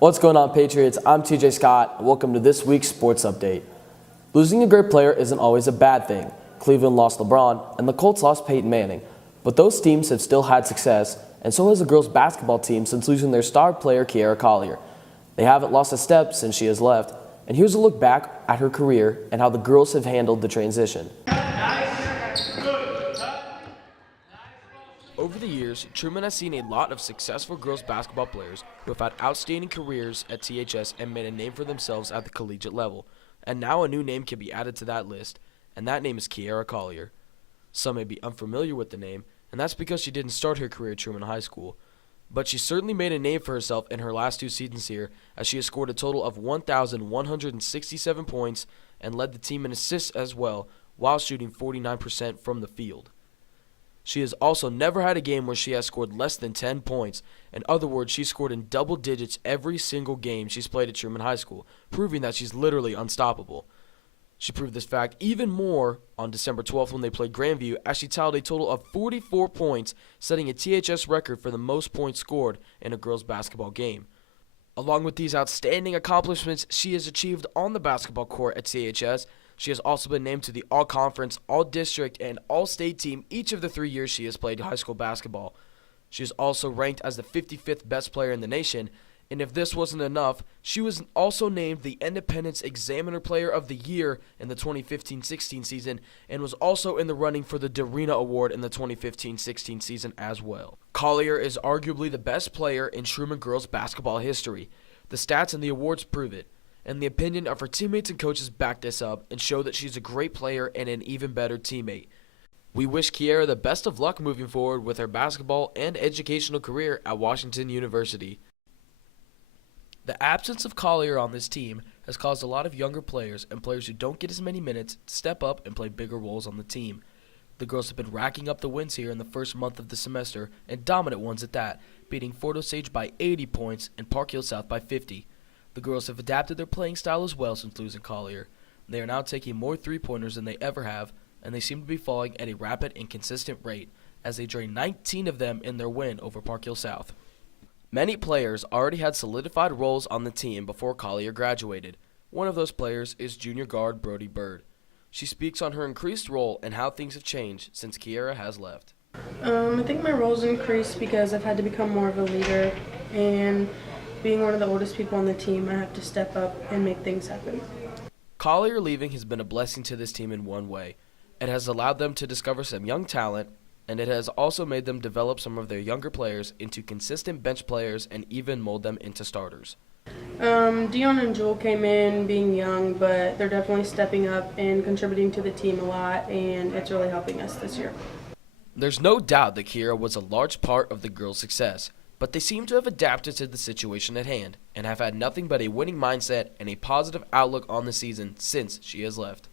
What's going on, Patriots? I'm TJ Scott. Welcome to this week's Sports Update. Losing a great player isn't always a bad thing. Cleveland lost LeBron, and the Colts lost Peyton Manning. But those teams have still had success, and so has the girls' basketball team since losing their star player, Kierra Collier. They haven't lost a step since she has left, and here's a look back at her career and how the girls have handled the transition. Over the years, Truman has seen a lot of successful girls basketball players who have had outstanding careers at THS and made a name for themselves at the collegiate level. And now a new name can be added to that list, and that name is Kierra Collier. Some may be unfamiliar with the name, and that's because she didn't start her career at Truman High School. But she certainly made a name for herself in her last two seasons here, as she has scored a total of 1,167 points and led the team in assists as well, while shooting 49% from the field. She has also never had a game where she has scored less than 10 points. In other words, she scored in double digits every single game she's played at Truman High School, proving that she's literally unstoppable. She proved this fact even more on December 12th when they played Grandview, as she tallied a total of 44 points, setting a THS record for the most points scored in a girls' basketball game. Along with these outstanding accomplishments she has achieved on the basketball court at THS, she has also been named to the All-Conference, All-District, and All-State team each of the 3 years she has played high school basketball. She is also ranked as the 55th best player in the nation, and if this wasn't enough, she was also named the Independence Examiner Player of the Year in the 2015-16 season and was also in the running for the Dorena Award in the 2015-16 season as well. Collier is arguably the best player in Truman girls basketball history. The stats and the awards prove it, and the opinion of her teammates and coaches back this up and show that she's a great player and an even better teammate. We wish Kierra the best of luck moving forward with her basketball and educational career at Washington University. The absence of Collier on this team has caused a lot of younger players and players who don't get as many minutes to step up and play bigger roles on the team. The girls have been racking up the wins here in the first month of the semester, and dominant ones at that, beating Fort Osage by 80 points and Park Hill South by 50. The girls have adapted their playing style as well since losing Collier. They are now taking more three-pointers than they ever have, and they seem to be falling at a rapid and consistent rate, as they drained 19 of them in their win over Park Hill South. Many players already had solidified roles on the team before Collier graduated. One of those players is junior guard Brody Bird. She speaks on her increased role and how things have changed since Kierra has left. I think my role's increased because I've had to become more of a leader, and being one of the oldest people on the team, I have to step up and make things happen. Collier leaving has been a blessing to this team in one way. It has allowed them to discover some young talent, and it has also made them develop some of their younger players into consistent bench players and even mold them into starters. Dion and Jewel came in being young, but they're definitely stepping up and contributing to the team a lot, and it's really helping us this year. There's no doubt that Kierra was a large part of the girls' success, but they seem to have adapted to the situation at hand and have had nothing but a winning mindset and a positive outlook on the season since she has left.